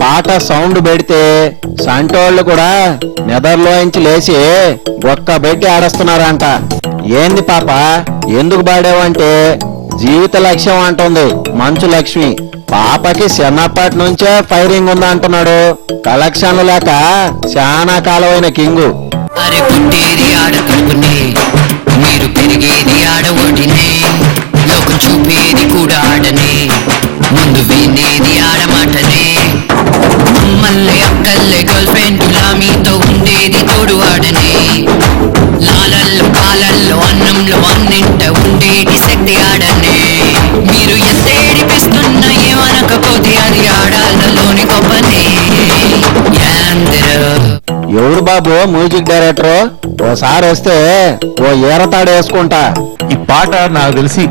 పాట సౌండ్ పెడితే సంటోళ్ళు కూడా నిద్రలోంచి లేచి ఒక్క పెట్టి ఆడస్తున్నారంట. ఏంది పాప ఎందుకు పాడావంటే జీవిత లక్ష్యం అంటుంది మంచు లక్ష్మి. పాపకి చిన్నప్పటి నుంచే ఫైరింగ్ ఉంది అంటున్నాడు. కలెక్షన్లు లేక చాలా కాలమైన కింగు. అరే పుట్టేది ఆడ కడుపునే, మీరు పెరిగేది ఆడ ఒడినే, లోకం చూపేది కూడా ఆడనే, ముందు వినేది ఆడమాటనే. అమ్మల్లే అక్కల్లే గర్ల్ ఫ్రెండ్లా మీతో ఉండేది తోడు ఆడనే, లాలల్లో పాలల్లో అన్నంలో అన్నింట ఉండేది శక్తి ఆడనే. మీరు ఎంత ఏడిపిస్తున్నా ఏమనకపోతే అది ఆడాలలోని గొప్పనే. ఎవరు బాబు మ్యూజిక్ డైరెక్టర్? ఓసారి వస్తే ఓ ఈరతాడు వేసుకుంటా. ఈ పాట నాకు తెలిసి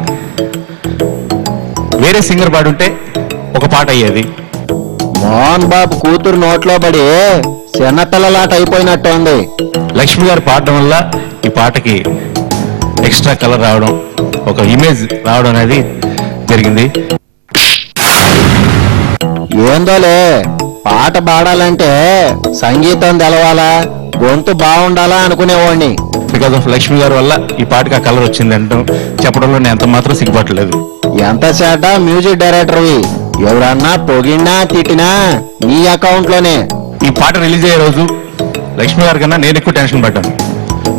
వేరే సింగర్ పాడుంటే ఒక పాట అయ్యేది. మోహన్ బాబు కూతురు నోట్లో పడి చిన్నపిల్లలాట అయిపోయినట్టు ఉంది. లక్ష్మి గారు పాడడం వల్ల ఈ పాటకి ఎక్స్ట్రా కలర్ రావడం, ఒక ఇమేజ్ రావడం అనేది జరిగింది. ఏందోలే, పాట పాడాలంటే సంగీతం తెలవాలా, గొంతు బాగుండాలా అనుకునేవాడిని. బికాస్ ఆఫ్ లక్ష్మి గారి వల్ల ఈ పాటకి ఆ కలర్ వచ్చింది అంటాం చెప్పడంలో నేను ఎంత మాత్రం సిగ్గుపట్టలేదు. ఎంత చేట మ్యూజిక్ డైరెక్టర్వి, ఎవరన్నా పొగిడినా తిట్టినా నీ అకౌంట్ లోనే. ఈ పాట రిలీజ్ అయ్యే రోజు లక్ష్మి గారి కన్నా నేను ఎక్కువ టెన్షన్ పడ్డాను.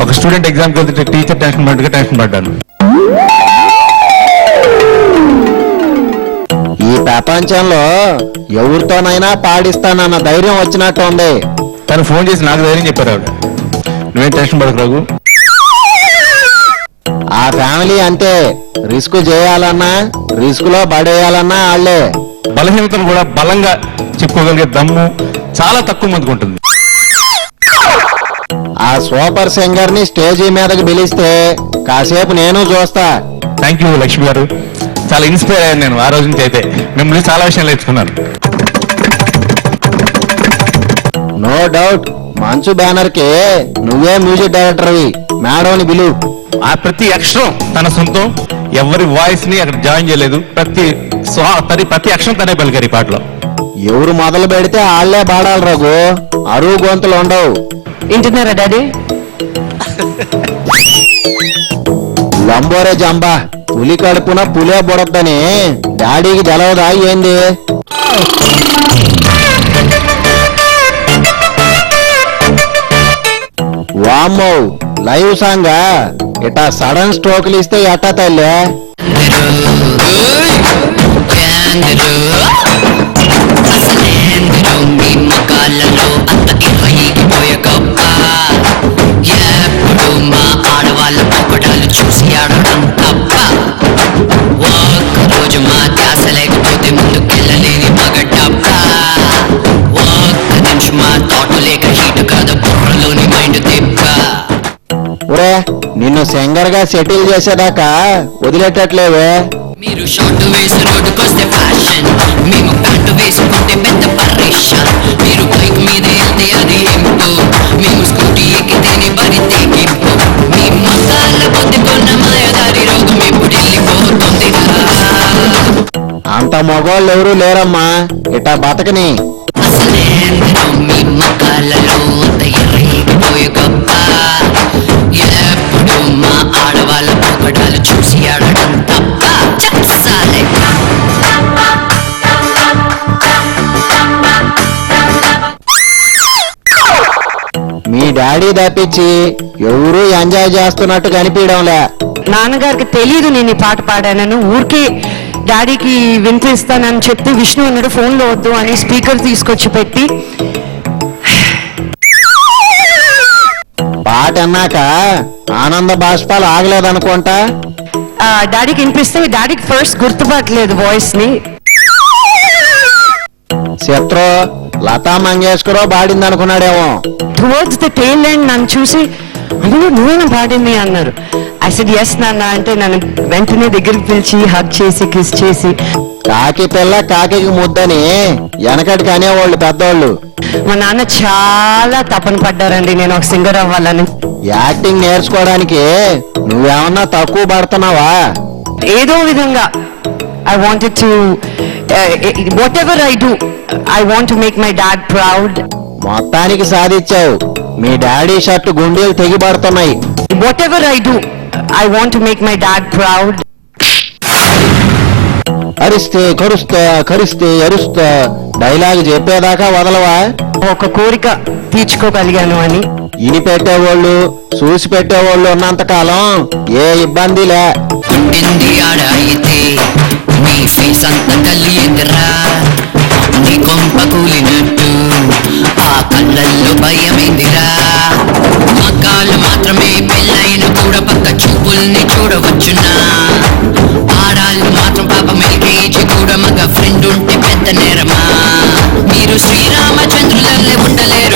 ఒక స్టూడెంట్ ఎగ్జామ్కి వెళ్తే టీచర్ టెన్షన్ పడ్డగా టెన్షన్ పడ్డాను. ఈ ప్రపంచంలో ఎవరితోనైనా పాడిస్తానన్న ధైర్యం వచ్చినట్టు ఉంది. తను ఫోన్ చేసి నాకు ధైర్యం చెప్పారు. ఆవిడ నువ్వేం టెన్షన్ పడకు రాగు. ఆ ఫ్యామిలీ అంతే, రిస్క్ చేయాలన్నా రిస్క్ లో పడేయాలన్నా వాళ్ళే. బలహీనతను కూడా బలంగా చెప్పుకోగలిగే దమ్ము చాలా తక్కువ మందికి ఉంటుంది. ఆ సూపర్ సింగర్ ని స్టేజీ మీదకి పిలిస్తే కాసేపు నేను చూస్తా. థ్యాంక్ యూ లక్ష్మి గారు, చాలా ఇన్స్పైర్ అయ్యాను నేను ఆ రోజు నుంచి. అయితే మిమ్మల్ని చాలా విషయాలు నేర్చుకున్నాను. నో డౌట్ మంచు బ్యానర్ కి నువ్వే మ్యూజిక్ డైరెక్టర్వి. మేడంని బిలు. ఆ ప్రతి అక్షరం తన సొంతం, ఎవరి వాయిస్ ని అక్కడ జాయిన్ చేయలేదు. ప్రతి అక్షరం తనే పలికారు ఈ పాటలో. ఎవరు మొదలు పెడితే వాళ్ళే పాడాలి రఘు, అరువు గొంతులు ఉండవు. వింటున్నారా డాడీ? లంబోరే జంబా, పులి కడుపున పులే బుడద్దని డాడీకి తెలవదా ఏంది? వామ్మో, లైవ్ సాంగ్ ఇటా సడన్ స్ట్రోక్లు ఇస్తే ఎట్టా తల్లే? చూసి ఆడడం తప్ప, ఒక్కరోజు మా ధ్యాస లేకపోతే ముందుకెళ్ళలేని మగడప్ప, ఒక్క నిమిషం మా తోట లేక హీటు కాదు బుర్రలోని మైండ్ తిప్ప. ఒరే, నిన్ను సింగర్ గా సెటిల్ చేసేదాకా వదిలేటట్లేవే. మీరు షార్ట్ వేసి రోడ్డుకొస్తే ఫ్యాషన్, మేము ప్యాంటు వేసుకుంటే పెద్ద పరేషన్. మీరు బైక్ మీద వెళ్తే అది ఇంపు, మేము స్కూటీ ఎక్కితేనే బరి తెగింపు. మీ మసాల పొద్దుకున్న మాయదారి రోగం ఎప్పుడు వెళ్ళిపోతుంది. అంత మగవాళ్ళు ఎవరూ లేరమ్మా ఇటా బతకని. అసలేంద్రం మీ మకాలలో అంత ఎర్రగిపోయే గొప్ప, ఎప్పుడు మా ఆడవాళ్ళ పొగడాలు చూసి ఆడడం తప్ప. చచ్చాలే. మీ డాడీ తప్పించి ఎవరూ ఎంజాయ్ చేస్తున్నట్టు కనిపించడంలే. నాన్నగారికి తెలియదు నేను ఈ పాట పాడానని. ఊరికే డాడీకి వినిపిస్తానని చెప్తే విష్ణు అన్నాడు ఫోన్ లో వద్దు అని స్పీకర్ తీసుకొచ్చి పెట్టి. పాట అన్నాక ఆనంద బాష్పాలు ఆగలేదనుకుంటా. డాడీకి వినిపిస్తే డాడీకి ఫస్ట్ గుర్తుపట్టలేదు వాయిస్ ని. శత్రు లతా మంగేష్కరో పాడింది అనుకున్నాడేమో. టువర్డ్స్ ద టేల్ ఎండ్ నన్ను చూసి అందులో నువ్వేనా పాడింది అన్నారు. ఐ సెడ్ ఎస్ నాన్న అంటే నన్ను వెంటనే దగ్గరికి పిలిచి హగ్ చేసి కిస్ చేసి. కాకి పిల్ల కాకి ముద్దని వెనకటికి అనేవాళ్ళు పెద్దోళ్ళు. మా నాన్న చాలా తపన పడ్డారండి నేను ఒక సింగర్ అవ్వాలని. యాక్టింగ్ నేర్చుకోవడానికి నువ్వేమన్నా తక్కువ పడుతున్నావా? ఏదో విధంగా I wanted to, whatever I do, I want to make my dad proud. మొత్తానికి సాధించావు. మీ డాడీ షర్టు గుండీలు తెగిపడుతున్నాయి. Whatever I do, I want to make my dad proud. అరిస్తే కరుస్తా, కరిస్తే అరుస్తా డైలాగ్ చెప్పేదాకా వదలవా? ఒక కోరిక తీర్చుకోగలిగాను అని. ఇని పెట్టేవాళ్ళు చూసి పెట్టేవాళ్ళు ఉన్నంతకాలం ఏ ఇబ్బంది లే. పుట్టింది ఆడ అయితే నీ ఫేస్ అంత కలియదురా, నీ కొంప కూలినట్టు ఆ కళ్ళల్లో భయమేందిరా. మగాళ్ళు మాత్రమే పెళ్ళైన కూడా పక్క చూపుల్ని చూడవచ్చునా, ఆడాళ్ళు మాత్రం పాపం ఎల్కేజీ కూడా మగ ఫ్రెండ్ ఉంటే పెద్ద నేరమా. మీరు శ్రీరామచంద్రులల్లే ఉండలేరు